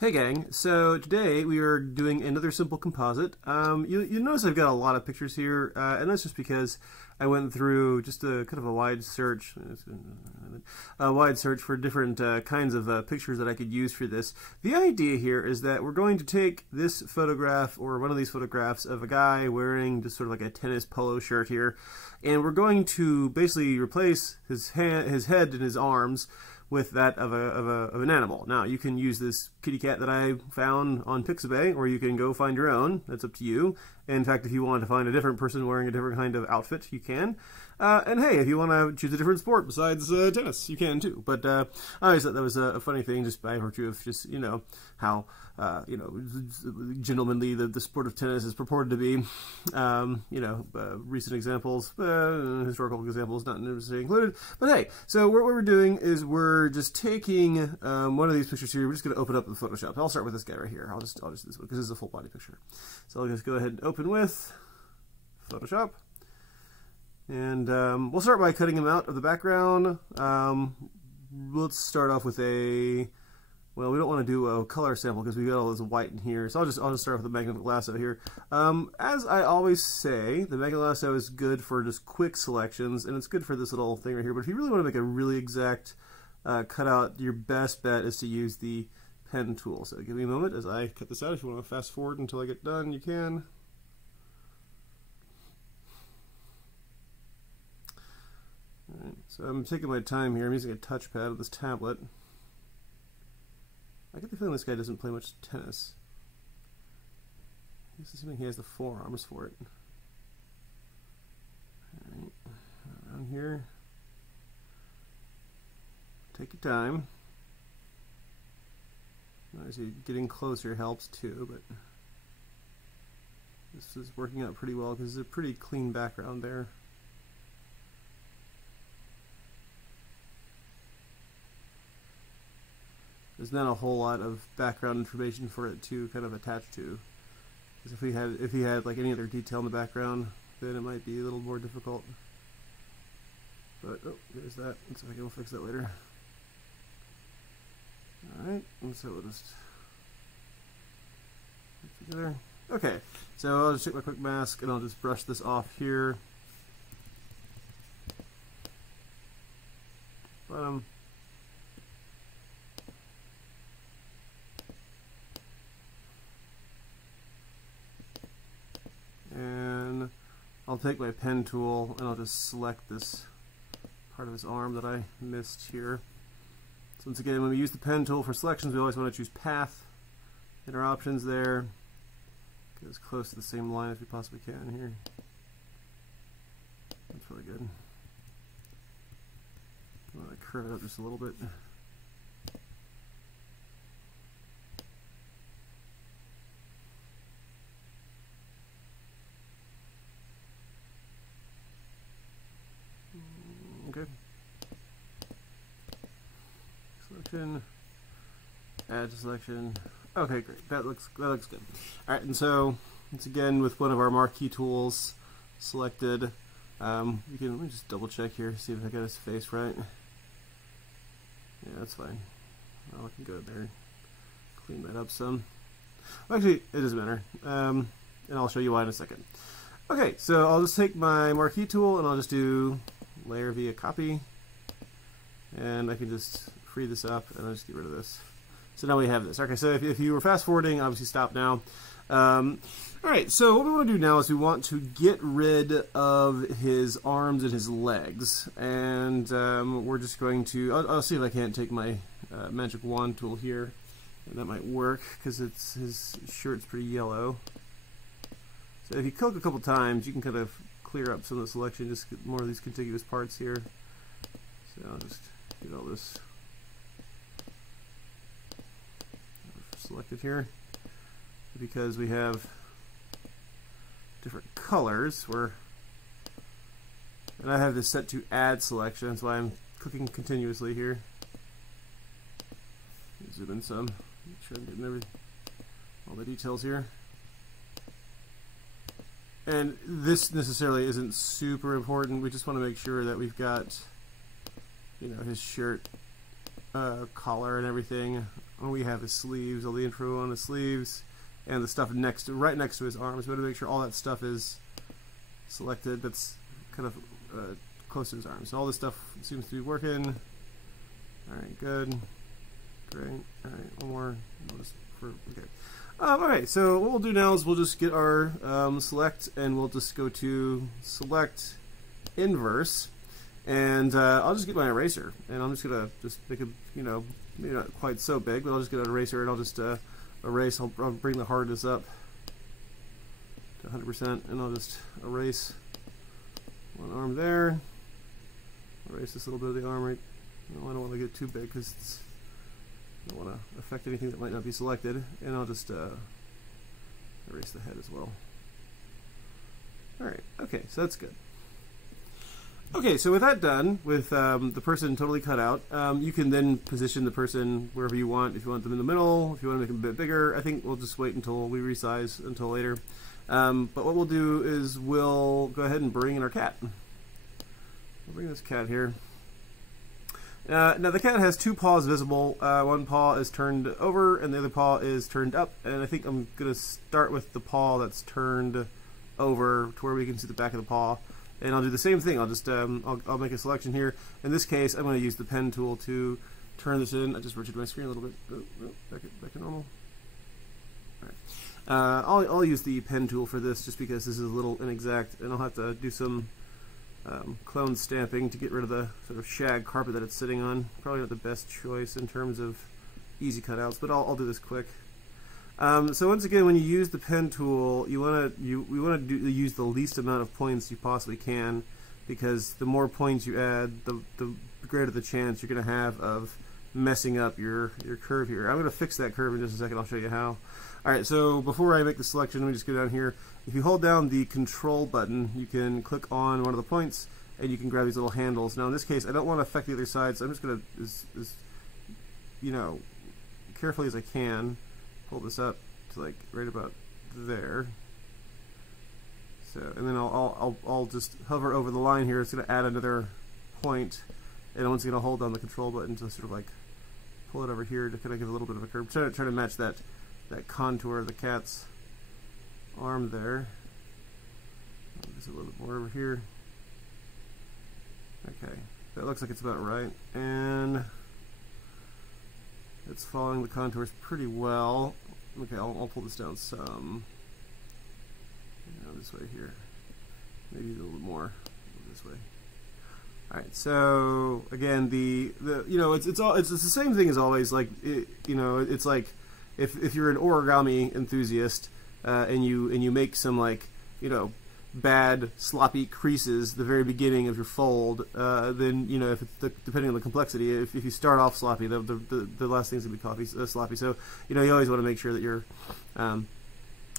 Hey gang, so today we are doing another simple composite. You notice I've got a lot of pictures here, and that's just because I went through just a kind of a wide search for different kinds of pictures that I could use for this. The idea here is that we're going to take this photograph, or one of these photographs of a guy wearing just sort of like a tennis polo shirt here, and we're going to basically replace his head and his arms with that of an animal. Now, you can use this kitty cat that I found on Pixabay, or you can go find your own. That's up to you. In fact, if you want to find a different person wearing a different kind of outfit, you can. And hey, if you want to choose a different sport besides tennis, you can too. But I always thought that was a funny thing, just by virtue of just, how, gentlemanly the sport of tennis is purported to be. Recent examples, historical examples not necessarily included. But hey, so what we're doing is we're just taking one of these pictures here. We're just going to open up the Photoshop. I'll start with this guy right here. I'll just do this one because this is a full body picture. So I'll just go ahead and open with Photoshop. And we'll start by cutting him out of the background. Let's start off with well, we don't want to do a color sample because we've got all this white in here. So I'll just start with the magnetic lasso here. As I always say, the magnetic lasso is good for just quick selections, and it's good for this little thing right here. But if you really want to make a really exact cutout, your best bet is to use the pen tool. So give me a moment as I cut this out. If you want to fast forward until I get done, you can. Alright, so I'm taking my time here. I'm using a touchpad with this tablet. I get the feeling this guy doesn't play much tennis. He's assuming he has the forearms for it. Alright, around here. Take your time. Obviously, getting closer helps too, but this is working out pretty well because it's a pretty clean background there. There's not a whole lot of background information for it to kind of attach to. Because if he had like any other detail in the background, then it might be a little more difficult. But oh, there's that. Let's see if I can fix that later. Alright, and so we'll just put it together. Okay, so I'll just take my quick mask and I'll just brush this off here. Bottom. And I'll take my pen tool and I'll just select this part of his arm that I missed here. So once again, when we use the pen tool for selections, we always want to choose path in our options there. Get as close to the same line as we possibly can here. That's really good. I want to curve it up just a little bit. Okay. Selection. Add to selection. Okay, great. That looks good. All right, and so once again with one of our marquee tools selected, let me just double check here, see if I got his face right. Yeah, that's fine. Well, I can go there, clean that up some. Actually, it doesn't matter, and I'll show you why in a second. Okay, so I'll just take my marquee tool and I'll just do layer via copy, and I can just free this up and I'll just get rid of this. So now we have this. Okay, so if you were fast forwarding, obviously stop now. Alright, so what we want to do now is we want to get rid of his arms and his legs, and we're just going to, I'll see if I can't take my magic wand tool here, and that might work because his shirt's pretty yellow. So if you click a couple times, you can kind of clear up some of the selection, just get more of these contiguous parts here. So I'll just get all this selected here because we have different colors. And I have this set to add selection, that's why I'm clicking continuously here. Zoom in some, make sure I'm getting all the details here. And this necessarily isn't super important. We just want to make sure that we've got, his shirt collar and everything we have his sleeves, all the info on his sleeves, and the stuff right next to his arms. We want to make sure all that stuff is selected. That's kind of close to his arms. So all this stuff seems to be working. All right, good, great. All right, one more. Okay. Okay, so what we'll do now is we'll just get our select, and we'll just go to select inverse, and I'll just get my eraser, and I'm just gonna make a, maybe not quite so big, but I'll just get an eraser and I'll just erase. I'll bring the hardness up to 100%, and I'll just erase one arm there. Erase this little bit of the arm right. No, I don't want to get too big because I don't want to affect anything that might not be selected, and I'll just erase the head as well. Alright, okay, so that's good. Okay, so with that done, with the person totally cut out, you can then position the person wherever you want. If you want them in the middle, if you want to make them a bit bigger, I think we'll just wait until we resize until later. But what we'll do is we'll go ahead and bring in our cat. We'll bring this cat here. Now the cat has two paws visible. One paw is turned over and the other paw is turned up, and I think I'm going to start with the paw that's turned over to where we can see the back of the paw, and I'll do the same thing. I'll just I'll make a selection here. In this case, I'm going to use the pen tool to turn this in. I just rotated my screen a little bit. Back to normal. All right. I'll use the pen tool for this just because this is a little inexact, and I'll have to do some clone stamping to get rid of the sort of shag carpet that it's sitting on. Probably not the best choice in terms of easy cutouts, but I'll do this quick. So once again, when you use the pen tool, we want to use the least amount of points you possibly can, because the more points you add, the greater the chance you're going to have of messing up your curve here. I'm going to fix that curve in just a second. I'll show you how. Alright, so before I make the selection, let me just go down here. If you hold down the control button, you can click on one of the points and you can grab these little handles. Now in this case, I don't want to affect the other side, so I'm just going to, carefully as I can, pull this up to like right about there. So, and then I'll just hover over the line here. It's going to add another point, and I'm just going to hold down the control button to sort of like pull it over here to kind of give a little bit of a curve. Try to match that contour of the cat's arm there. Just a little bit more over here. Okay, that looks like it's about right, and it's following the contours pretty well. Okay, I'll pull this down some. This way here, maybe a little bit more this way. All right, so again, it's the same thing as always. Like it's like if you're an origami enthusiast and you make some like bad sloppy creases the very beginning of your fold, then if it's depending on the complexity, if you start off sloppy, the last thing's gonna be sloppy. So you always want to make sure that you're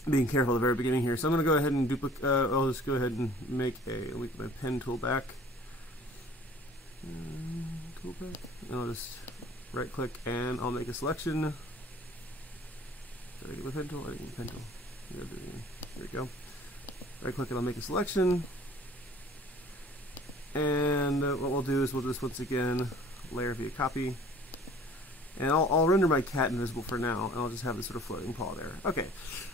being careful at the very beginning here. So I'm gonna go ahead and duplicate. I'll just go ahead and make let me get my pen tool back. And I'll just right click and I'll make a selection. Did I get my pen tool? I didn't get my pen tool. There we go. Right click and I'll make a selection. And what we'll do is we'll just once again layer via copy. And I'll render my cat invisible for now, and I'll just have this sort of floating paw there. Okay,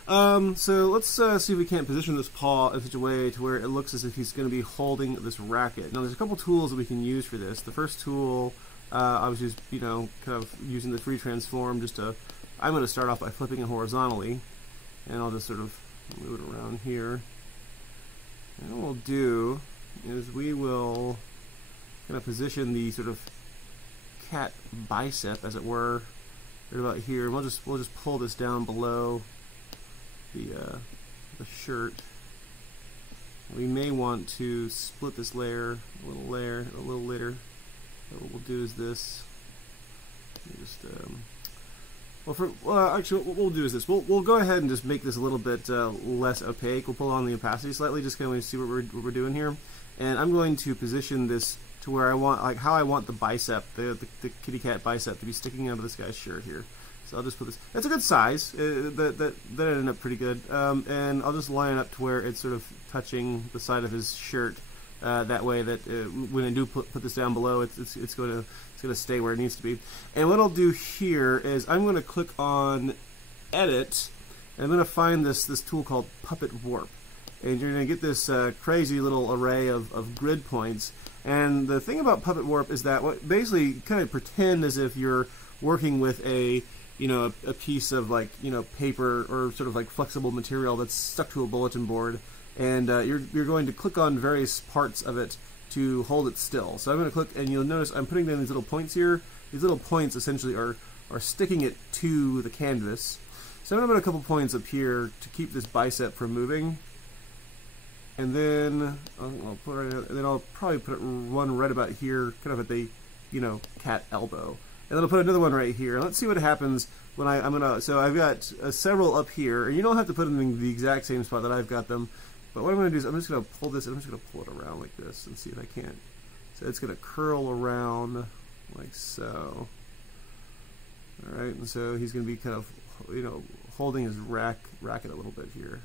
so let's see if we can't position this paw in such a way to where it looks as if he's going to be holding this racket. Now there's a couple tools that we can use for this. The first tool, I was just kind of using the free transform just to. I'm going to start off by flipping it horizontally, and I'll just sort of move it around here. And what we'll do is we will kind of position the sort of cat bicep, as it were, right about here. We'll just pull this down below the shirt. We may want to split this layer a little later. So what we'll do is this. Just actually, what we'll do is this. We'll go ahead and just make this a little bit less opaque. We'll pull on the opacity slightly, just kind of see what we're doing here. And I'm going to position this to where I want, like how I want the bicep, the kitty cat bicep to be sticking out of this guy's shirt here. So I'll just put this. That's a good size. That ended up pretty good. And I'll just line it up to where it's sort of touching the side of his shirt that way that when I do put this down below, it's going to stay where it needs to be. And what I'll do here is I'm going to click on Edit, and I'm going to find this tool called Puppet Warp. And you're going to get this crazy little array of grid points. And the thing about Puppet Warp is that what basically kind of pretend as if you're working with a piece of like paper or sort of like flexible material that's stuck to a bulletin board, and you're going to click on various parts of it to hold it still. So I'm going to click, and you'll notice I'm putting down these little points here. These little points essentially are sticking it to the canvas. So I'm going to put a couple points up here to keep this bicep from moving. And then I'll probably put one right about here, kind of at the cat elbow. And then I'll put another one right here. Let's see what happens when so I've got several up here, and you don't have to put them in the exact same spot that I've got them. But what I'm going to do is I'm just going to pull this, and I'm just going to pull it around like this and see if I can't. So it's going to curl around like so. All right, and so he's going to be kind of, holding his racket a little bit here.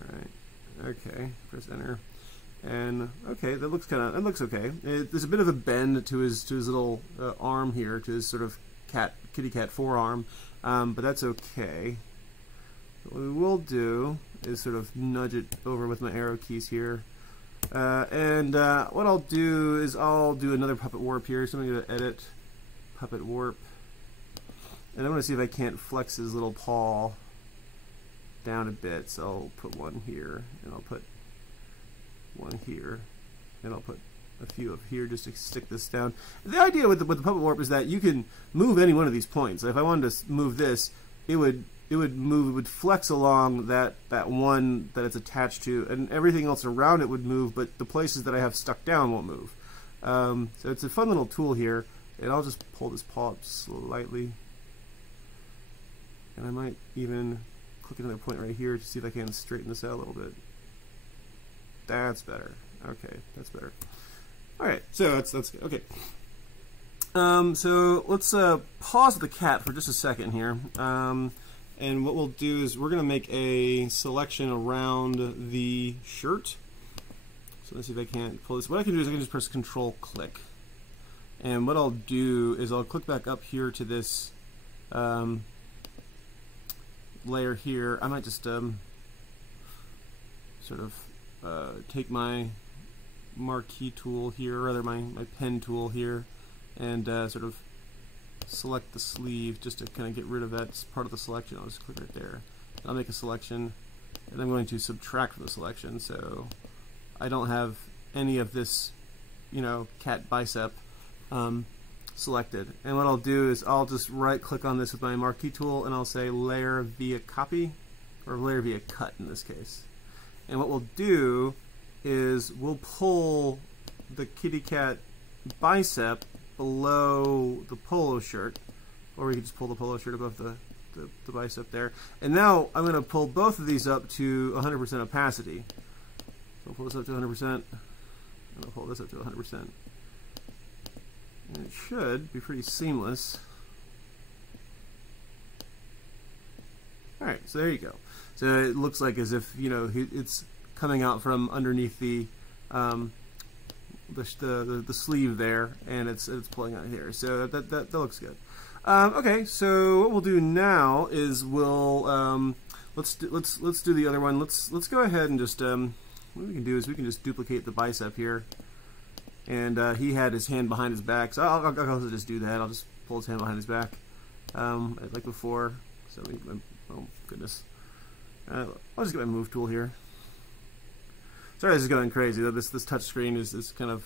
All right. Okay, press enter, and okay, that looks okay. There's a bit of a bend to his little arm here, to his sort of kitty cat forearm, but that's okay. What we will do is sort of nudge it over with my arrow keys here, and what I'll do is I'll do another Puppet Warp here. So I'm going to edit Puppet Warp, and I'm going to see if I can't flex his little paw down a bit. So I'll put one here, and I'll put one here, and I'll put a few up here just to stick this down. The idea with the Puppet Warp is that you can move any one of these points. If I wanted to move this, it would flex along that one that it's attached to, and everything else around it would move, but the places that I have stuck down won't move. So it's a fun little tool here, and I'll just pull this paw up slightly, and I might even click another point right here to see if I can straighten this out a little bit. That's better. Okay, that's better. All right, so that's good. Okay. So let's pause the cat for just a second here, and what we'll do is we're going to make a selection around the shirt. So let's see if I can't pull this. What I can do is I can just press Control-click, and what I'll do is I'll click back up here to this layer here. I might just sort of take my marquee tool here, or rather my pen tool here, and sort of select the sleeve just to kind of get rid of that part of the selection. I'll just click right there. I'll make a selection, and I'm going to subtract from the selection, so I don't have any of this, cat bicep selected. And what I'll do is I'll just right click on this with my marquee tool, and I'll say layer via copy, or layer via cut in this case. And what we'll do is we'll pull the kitty cat bicep below the polo shirt, or we can just pull the polo shirt above the bicep there. And now I'm going to pull both of these up to 100% opacity. So I'll pull this up to 100%, and I'll pull this up to 100%. And it should be pretty seamless. Alright, so there you go. So it looks like as if, it's coming out from underneath the sleeve there, and it's pulling out here. So that looks good. Okay, so what we'll do now is we'll let's do the other one. Let's go ahead and just what we can do is we can just duplicate the bicep here. And he had his hand behind his back, so I'll also just do that. I'll just pull his hand behind his back, like before. So, oh goodness, I'll just get my move tool here. Sorry, this is going crazy. This touch screen is kind of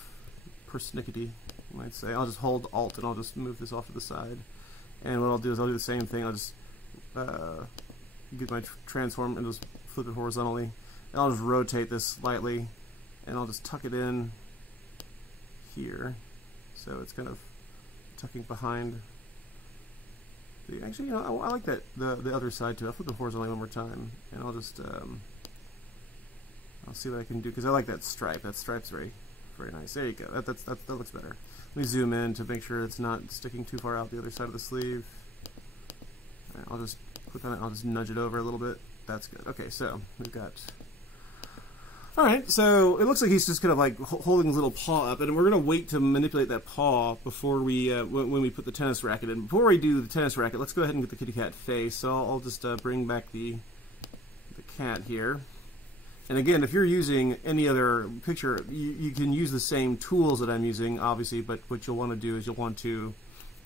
persnickety, you might say. I'll just hold Alt and I'll just move this off to the side. And what I'll do is I'll do the same thing. I'll just get my transform and just flip it horizontally, and I'll just rotate this slightly, and I'll just tuck it in here, so it's kind of tucking behind. Actually, I like that the other side too. I'll flip it horizontally one more time, and I'll just I'll see what I can do, because I like that stripe. That stripe's very nice. There you go. That looks better. Let me zoom in to make sure it's not sticking too far out the other side of the sleeve. Right, I'll just click on it. I'll just nudge it over a little bit. That's good. Okay, so we've got Alright, so it looks like he's just kind of like holding his little paw up, and we're going to wait to manipulate that paw before we, when we put the tennis racket in. Before we do the tennis racket, let's go ahead and get the kitty cat face. So I'll just bring back the cat here. And again, if you're using any other picture, you can use the same tools that I'm using, obviously, but what you'll want to do is you'll want to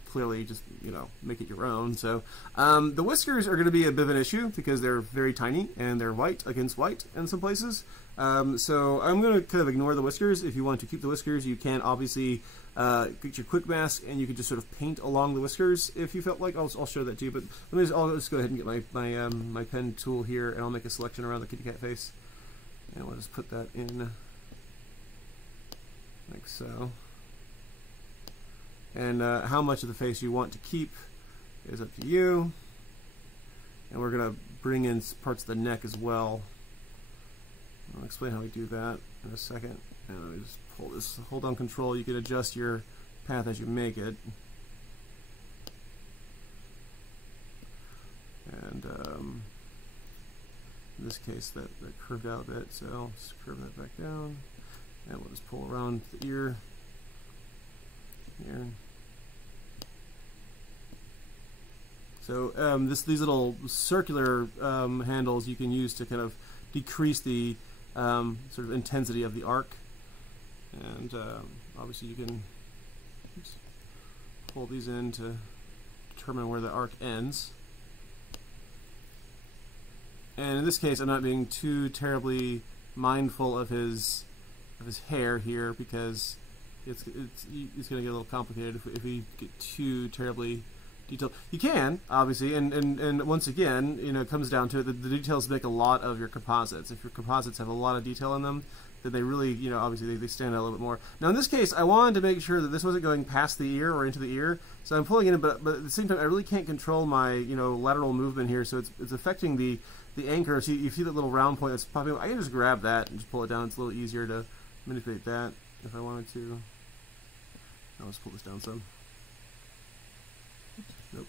clearly just, you know, make it your own. So the whiskers are going to be a bit of an issue because they're very tiny and they're white against white in some places. So I'm going to kind of ignore the whiskers. If you want to keep the whiskers, you can obviously get your quick mask and you can just sort of paint along the whiskers if you felt like. I'll show that to you, but I'll just go ahead and get my pen tool here, and I'll make a selection around the kitty cat face, and we'll just put that in like so. And how much of the face you want to keep is up to you. And we're going to bring in parts of the neck as well. I'll explain how we do that in a second. And let me just pull this, hold on control. You can adjust your path as you make it. And in this case, that curved out a bit, so I'll just curve that back down. And we'll just pull around the ear here. So these little circular handles you can use to kind of decrease the sort of intensity of the arc, and obviously you can pull these in to determine where the arc ends. And in this case, I'm not being too terribly mindful of his hair here because it's going to get a little complicated if we get too terribly detailed. You can, obviously, and once again, you know, it comes down to it. The details make a lot of your composites. If your composites have a lot of detail in them, then they really, you know, obviously they stand out a little bit more. Now in this case, I wanted to make sure that this wasn't going past the ear or into the ear, so I'm pulling it in, but at the same time, I really can't control my, you know, lateral movement here, so it's affecting the anchor. So you see that little round point that's popping up. I can just grab that and just pull it down. It's a little easier to manipulate that if I wanted to. I'll just pull this down some. Oops, nope.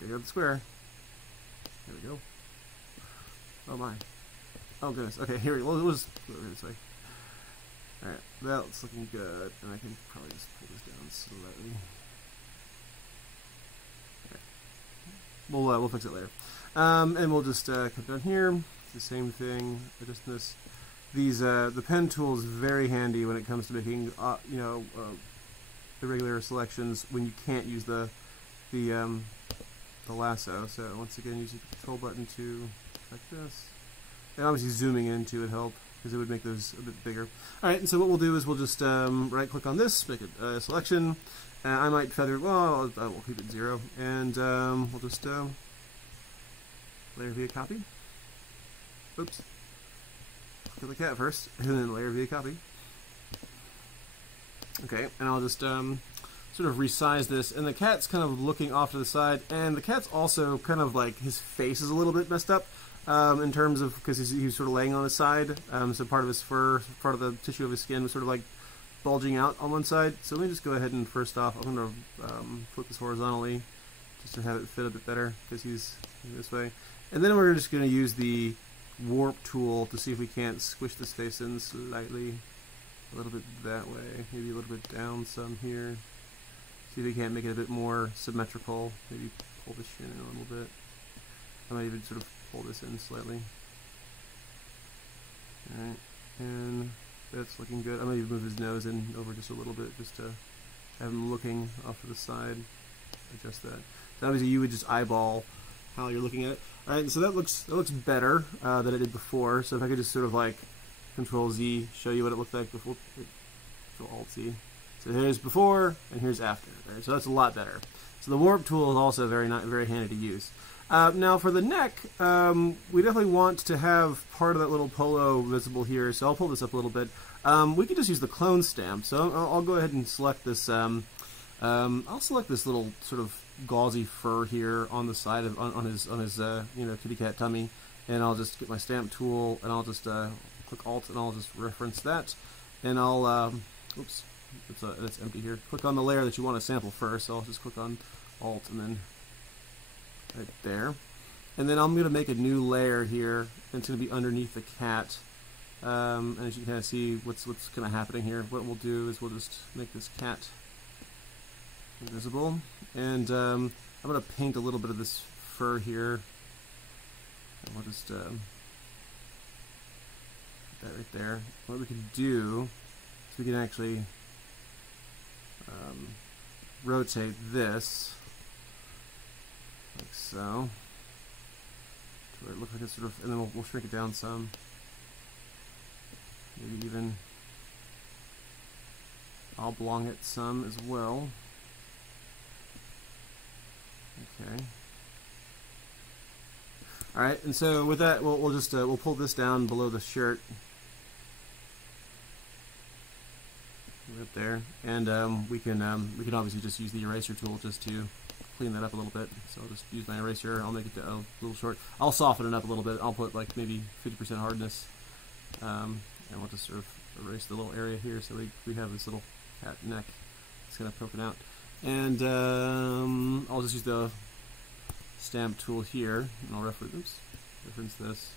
Gotta go to the square. There we go. Oh my. Oh goodness. Okay, here we go. We'll just go over this way. Alright, that's looking good. And I can probably just pull this down slightly. We'll fix it later. And we'll just come down here. It's the same thing. Just this. The pen tool is very handy when it comes to making you know, irregular selections when you can't use the lasso. So once again, use the control button to like this. And obviously zooming in too would help because it would make those a bit bigger. All right, and so what we'll do is we'll just right click on this, make a selection. I might feather, well, we'll keep it 0, and we'll just layer via copy. Oops. Kill the cat first, and then layer via copy. Okay, and I'll just sort of resize this, and the cat's kind of looking off to the side, and the cat's also kind of like, his face is a little bit messed up in terms of, because he's sort of laying on his side, so part of his fur, part of the tissue of his skin was sort of like bulging out on one side. So let me just go ahead and first off, I'm going to flip this horizontally just to have it fit a bit better because he's this way. And then we're just going to use the warp tool to see if we can't squish this face in slightly, a little bit that way, maybe a little bit down some here. See if we can't make it a bit more symmetrical. Maybe pull the shin in a little bit. I might even sort of pull this in slightly. Alright, and that's looking good. I'm going to even move his nose in over just a little bit just to have him looking off to the side. Adjust that. So obviously you would just eyeball how you're looking at it. Alright, so that looks better than it did before. So if I could just sort of like Control Z, show you what it looked like before. Control Alt Z. So here's before and here's after. Right? So that's a lot better. So the warp tool is also very handy to use. Now for the neck, we definitely want to have part of that little polo visible here, so I'll pull this up a little bit. We could just use the clone stamp, so I'll go ahead and select this, I'll select this little sort of gauzy fur here on the side of, on his you know, kitty cat tummy, and I'll just get my stamp tool, and I'll just click Alt, and I'll just reference that, and I'll, oops, it's empty here. Click on the layer that you want to sample first, so I'll just click on Alt, and then right there. And then I'm going to make a new layer here, and it's going to be underneath the cat. And as you can kind of see what's kind of happening here, what we'll do is we'll just make this cat invisible. And I'm going to paint a little bit of this fur here. And we'll just put that right there. What we can do is we can actually rotate this like so, to where it looks like it's sort of, and then we'll shrink it down some. Maybe even oblong it some as well. Okay. All right, and so with that, we'll just we'll pull this down below the shirt, right there, and we can obviously just use the eraser tool just to clean that up a little bit. So I'll just use my eraser. I'll make it a little short. I'll soften it up a little bit. I'll put like maybe 50% hardness, and we'll just sort of erase the little area here so we have this little cat neck. It's kind of poking out, and I'll just use the stamp tool here, and I'll reference this.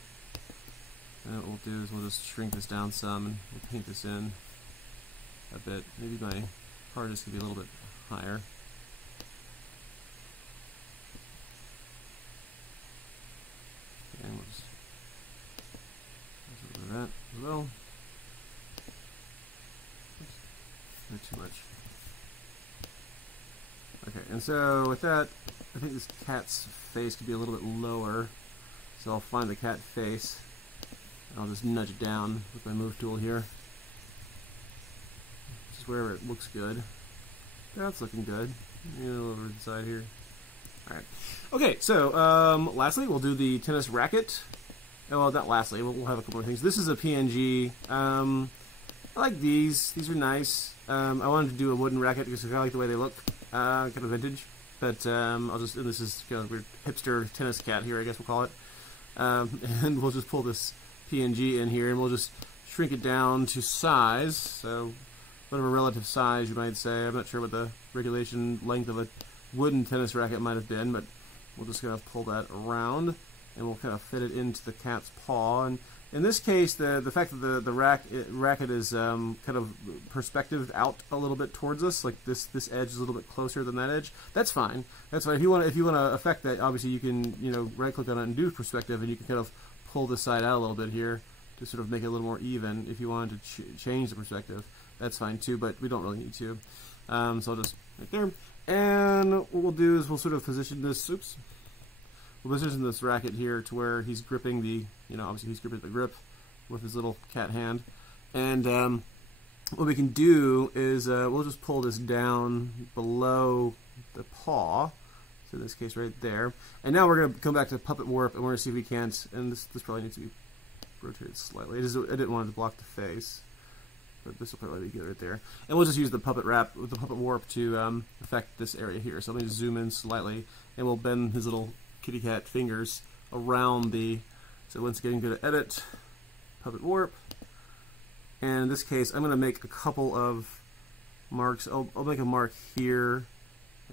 And what we'll do is we'll just shrink this down some, and we'll paint this in a bit. Maybe my hardness could be a little bit higher. And we'll just do that as well. Not too much. Okay, and so with that, I think this cat's face could be a little bit lower. So I'll find the cat face, and I'll just nudge it down with my move tool here. Just wherever it looks good. That's looking good. A little over the side here. Alright. Okay, so lastly, we'll do the tennis racket. Oh, well, not lastly, we'll have a couple more things. This is a PNG. I like these. These are nice. I wanted to do a wooden racket because I kind of like the way they look. Kind of vintage. But I'll just, and this is kind of weird hipster tennis cat here, I guess we'll call it. And we'll just pull this PNG in here, and we'll just shrink it down to size. So whatever relative size you might say. I'm not sure what the regulation length of a wooden tennis racket might have been, but we'll just kind of pull that around, and we'll kind of fit it into the cat's paw. And in this case, the fact that the racket is kind of perspective out a little bit towards us, like this edge is a little bit closer than that edge. That's fine. That's fine. If you want to affect that, obviously you can right click on it and do perspective, and you can kind of pull this side out a little bit here to sort of make it a little more even. If you wanted to change the perspective, that's fine too. But we don't really need to. So I'll just right there. And what we'll do is we'll sort of position this. Oops. We'll position this racket here to where he's gripping the, obviously he's gripping the grip with his little cat hand. And what we can do is we'll just pull this down below the paw. So in this case right there. And now we're going to come back to Puppet Warp, and we're going to see if we can't, and this probably needs to be rotated slightly. I didn't want it to block the face, but this will probably be good right there. And we'll just use the Puppet Warp to affect this area here. So let me just zoom in slightly, and we'll bend his little kitty cat fingers around the, so once again go to Edit, Puppet Warp, and in this case I'm going to make a couple of marks. I'll make a mark here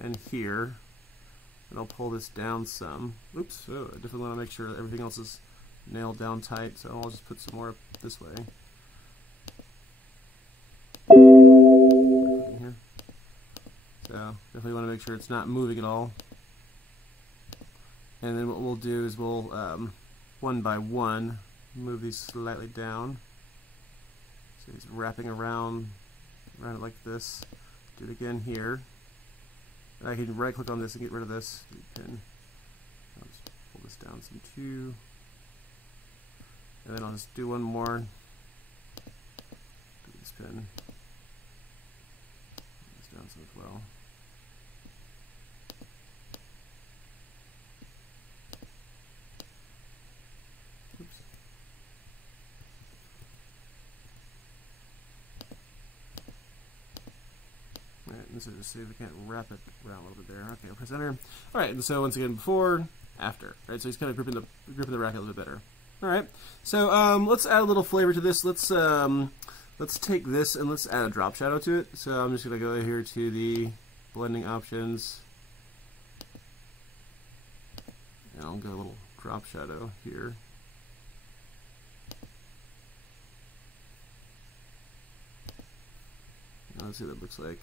and here, and I'll pull this down some. Oops, oh, I definitely want to make sure that everything else is nailed down tight, so I'll just put some more up this way. Here. So definitely want to make sure it's not moving at all. And then what we'll do is we'll, one by one, move these slightly down. So he's wrapping around it like this. Do it again here. And I can right click on this and get rid of this. I'll just pull this down some too. And then I'll just do one more. Do this pin. Pull this down some as well. So just see if we can't wrap it around a little bit there. Okay, I'll press enter. All right, and so once again, before, after. Right, so he's kind of gripping the racket a little bit better. All right, so let's add a little flavor to this. Let's take this and let's add a drop shadow to it. So I'm just gonna go here to the blending options, and I'll go a little drop shadow here. Now let's see what it looks like.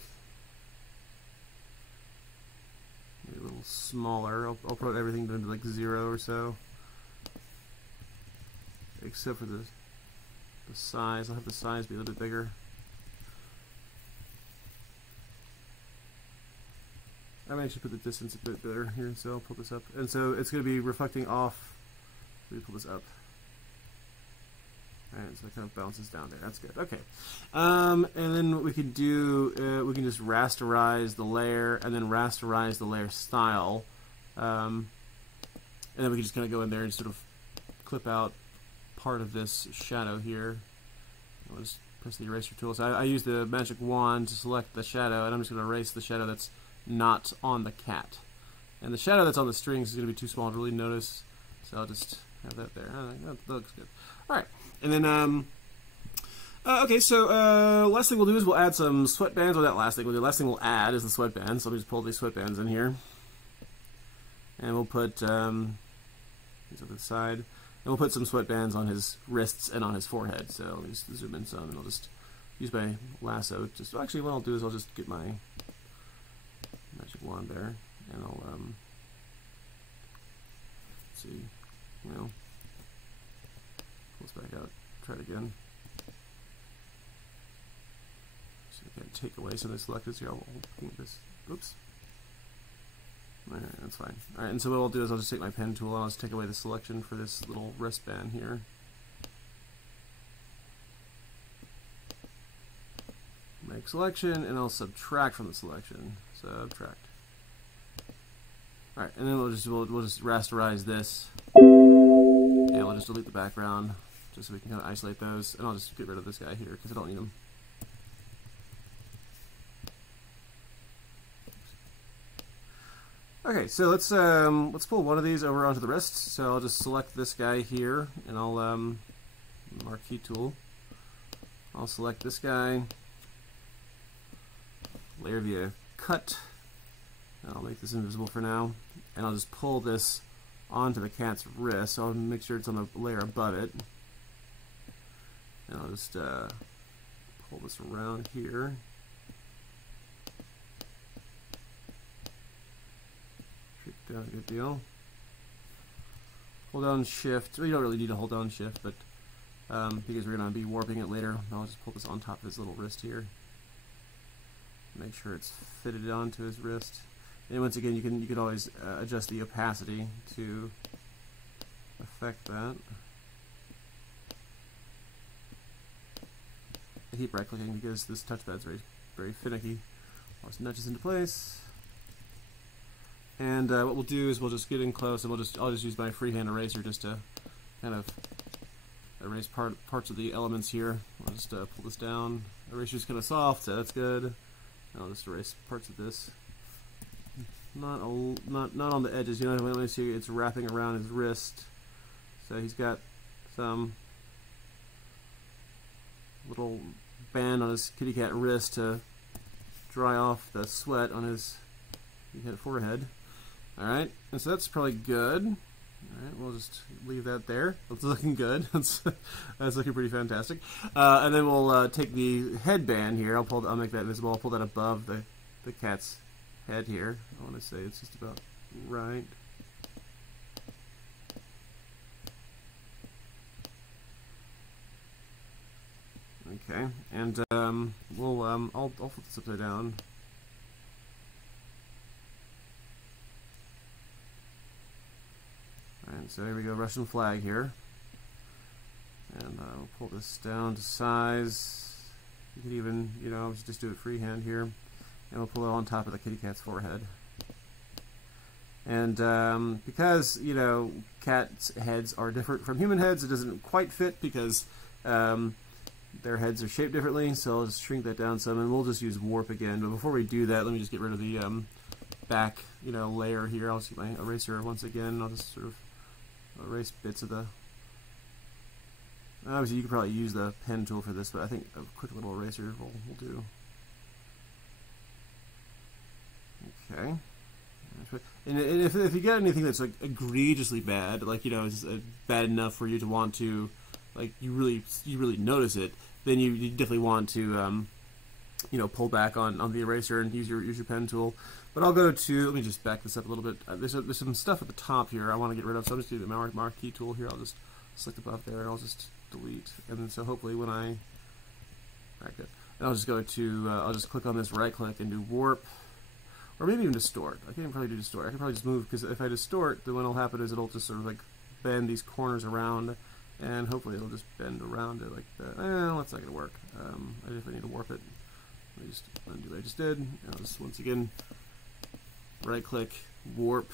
Maybe a little smaller. I'll put everything down to like 0 or so. Except for the size. I'll have the size be a little bit bigger. I might actually put the distance a bit better here, so I'll pull this up. And so it's going to be reflecting off. Let me pull this up. Alright, so it kind of bounces down there. That's good. Okay. And then what we can do, we can just rasterize the layer and then rasterize the layer style. And then we can just kind of go in there and sort of clip out part of this shadow here. I'll just press the eraser tool. So I use the magic wand to select the shadow, and I'm just going to erase the shadow that's not on the cat. And the shadow that's on the strings is going to be too small to really notice, so I'll just have that there. That looks good. Alright, and then, okay, so last thing we'll do is we'll add some sweatbands, or that last thing we'll do. Last thing we'll add is the sweatbands, so let me just pull these sweatbands in here. And we'll put, these on the side, and we'll put some sweatbands on his wrists and on his forehead. So let me just zoom in some, and I'll just use my lasso. Actually, what I'll do is I'll just get my magic wand there, and I'll, let's see, pull this back out, try it again. So I can't take away some of the selectors here. I'll move this, oops. Alright, that's fine. Alright, and so what I'll do is I'll just take my pen tool and I'll just take away the selection for this little wristband here. Make selection, and I'll subtract from the selection. Subtract. Alright, and then we'll just rasterize this. And we'll just delete the background, just so we can kind of isolate those. And I'll just get rid of this guy here, because I don't need him. Okay, so let's pull one of these over onto the wrist. So I'll just select this guy here, and I'll marquee tool. I'll select this guy, layer via cut, and I'll make this invisible for now. And I'll just pull this onto the cat's wrist. So I'll make sure it's on the layer above it, and I'll just pull this around here. Down a good deal. Hold down shift. Well, you don't really need to hold down shift, but because we're going to be warping it later, I'll just pull this on top of his little wrist here. Make sure it's fitted onto his wrist. And once again, you can always adjust the opacity to affect that. I keep right clicking because this touchpad's very finicky. I'll just nudge this into place. And what we'll do is we'll just get in close, and I'll just use my freehand eraser just to kind of erase parts of the elements here. I'll just pull this down. Eraser's kind of soft, so that's good. And I'll just erase parts of this. Not on the edges. You know, let me see, it's wrapping around his wrist. So he's got some little band on his kitty cat wrist to dry off the sweat on his forehead. Alright, and so that's probably good. Alright, we'll just leave that there. That's looking good. That's looking pretty fantastic. And then we'll take the headband here. I'll make that visible. I'll pull that above the cat's head here. I want to say it's just about right. Okay, and I'll flip this upside down. And so here we go, Russian flag here. And we'll pull this down to size. You could even, just do it freehand here. And we'll pull it on top of the kitty cat's forehead. And because, cats' heads are different from human heads, it doesn't quite fit because their heads are shaped differently. So I'll just shrink that down some, and we'll just use warp again. But before we do that, let me just get rid of the back, layer here. I'll just get my eraser once again. I'll just sort of erase bits of the... Obviously, you could probably use the pen tool for this, but I think a quick little eraser will do. Okay. I'm and if you get anything that's like egregiously bad, like, you know, is bad enough for you to want to, like, you really notice it, then you definitely want to you know, pull back on the eraser and use your pen tool. But I'll go to, let me just back this up a little bit. There's some stuff at the top here I want to get rid of, so I'll just do the marquee tool here. I'll just select above there and I'll just delete. And then so hopefully when I back it, and I'll just go to I'll just click on this, right click, and do warp, or maybe even distort. I can probably do distort. I can probably just move, because if I distort, then what'll happen is it'll just sort of like bend these corners around, and hopefully it'll just bend around it like that. That's not gonna work. I definitely need to warp it. Let me just undo what I just did. I'll just once again right click, warp.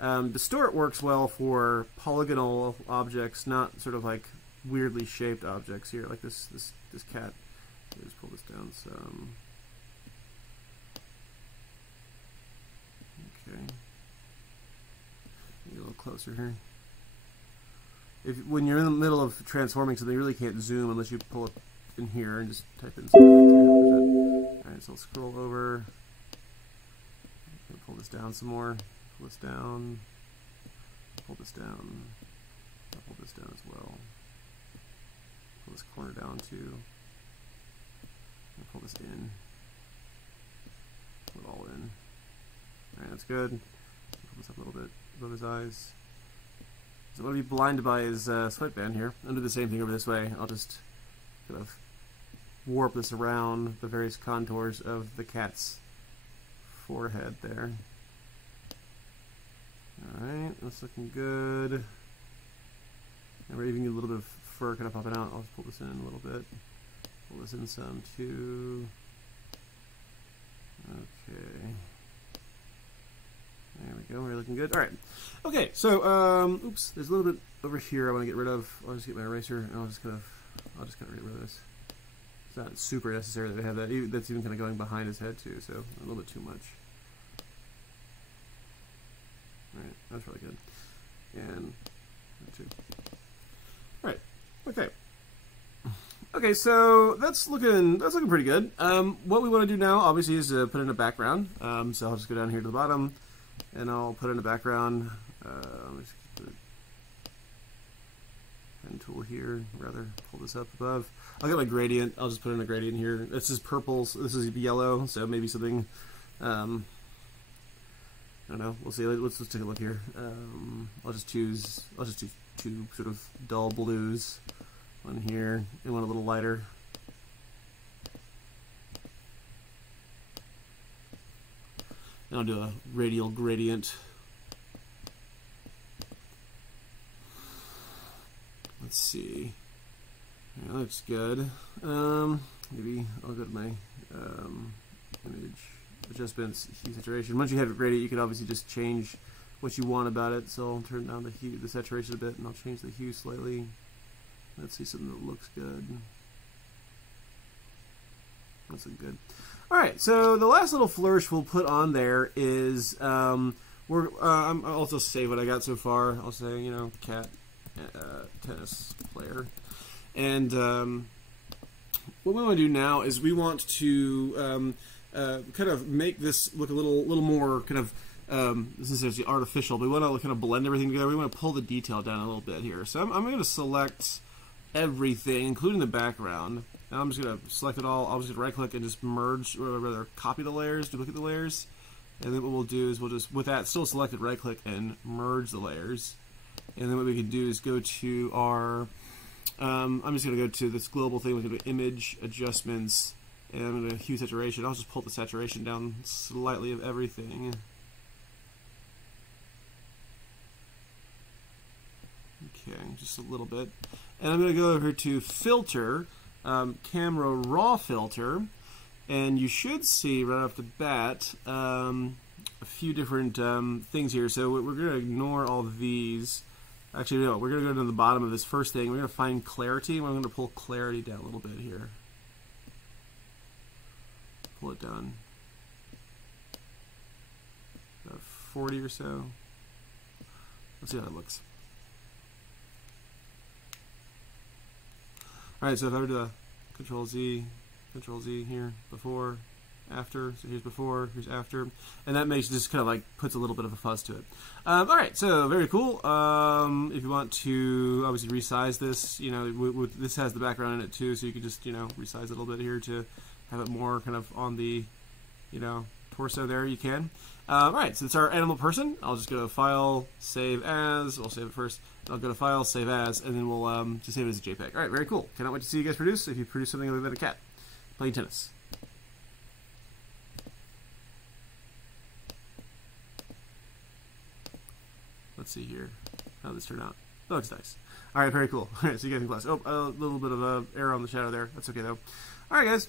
Distort works well for polygonal objects, not sort of like weirdly shaped objects here, like this cat. Let me just pull this down some. Okay. Get a little closer here. When you're in the middle of transforming something, you really can't zoom unless you pull it in here and just type in something like 300%. Alright, so I'll scroll over. Pull this down some more. Pull this down. Pull this down. I'll pull this down as well. Pull this corner down too. And pull this in. Pull it all in. Alright, that's good. Pull this up a little bit above his eyes. So I'm going to be blinded by his sweatband here. I'll do the same thing over this way. I'll just kind of warp this around the various contours of the cat's forehead there. Alright, that's looking good. And we're even getting a little bit of fur kind of popping out. I'll just pull this in a little bit. Pull this in some too. Okay. There we go, we're looking good. Alright. Okay, so oops, there's a little bit over here I want to get rid of. I'll just get my eraser and I'll just kind of get rid of this. It's not super necessary that I have that. That's even kind of going behind his head too, so a little bit too much. Alright, that's really good. And that too. Alright, okay. Okay, so that's looking pretty good. What we want to do now, obviously, is put in a background. So I'll just go down here to the bottom, and I'll put in a background. Let's get the pen tool here. Rather, pull this up above. I'll get my gradient. I'll just put in a gradient here. This is purple. So this is yellow. So maybe something. I don't know. We'll see. Let's take a look here. I'll just choose two sort of dull blues. One here and one a little lighter. And I'll do a radial gradient. Let's see. Yeah, that looks good. Maybe I'll go to my image adjustments, hue, saturation. Once you have it gradient, you can obviously just change what you want about it. So I'll turn down the hue, the saturation a bit, and I'll change the hue slightly. Let's see something that looks good. That's looking good. All right, so the last little flourish we'll put on there is I'm also say what I got so far. I'll say, you know, cat tennis player, and what we want to do now is we want to kind of make this look a little more kind of this is actually artificial, but we want to kind of blend everything together. We want to pull the detail down a little bit here. So I'm going to select everything, including the background. And I'm just going to select it all. I'll just right click and just merge, or rather copy the layers, duplicate the layers. And then what we'll do is we'll just, with that still selected, right click and merge the layers. And then what we can do is go to our, I'm just going to go to this global thing. We're going to do image adjustments, and I'm going to hue saturation. I'll just pull the saturation down slightly of everything. Okay, just a little bit. And I'm going to go over to filter, camera raw filter, and you should see right off the bat a few different things here. So we're going to ignore all of these. Actually, no, we're going to go to the bottom of this first thing. We're going to find clarity, and we're going to pull clarity down a little bit here. Pull it down about 40 or so. Let's see how it looks. Alright, so if I were to Control Z here before, after. So here's before, here's after, and that makes just kind of like puts a little bit of a fuzz to it. All right, so very cool. If you want to obviously resize this, you know, this has the background in it too, so you can just, you know, resize it a little bit here to have it more kind of on the, you know, torso there. You can. All right, so it's our animal person. I'll just go to File, Save As. We'll save it first. I'll go to File, Save As, and then we'll just save it as a JPEG. All right, very cool. Cannot wait to see you guys produce. If you produce something other than a cat playing tennis. Let's see here how this turned out. That looks nice. All right, very cool. All right, see you guys in class. Oh, a little bit of a error on the shadow there. That's okay though. All right, guys.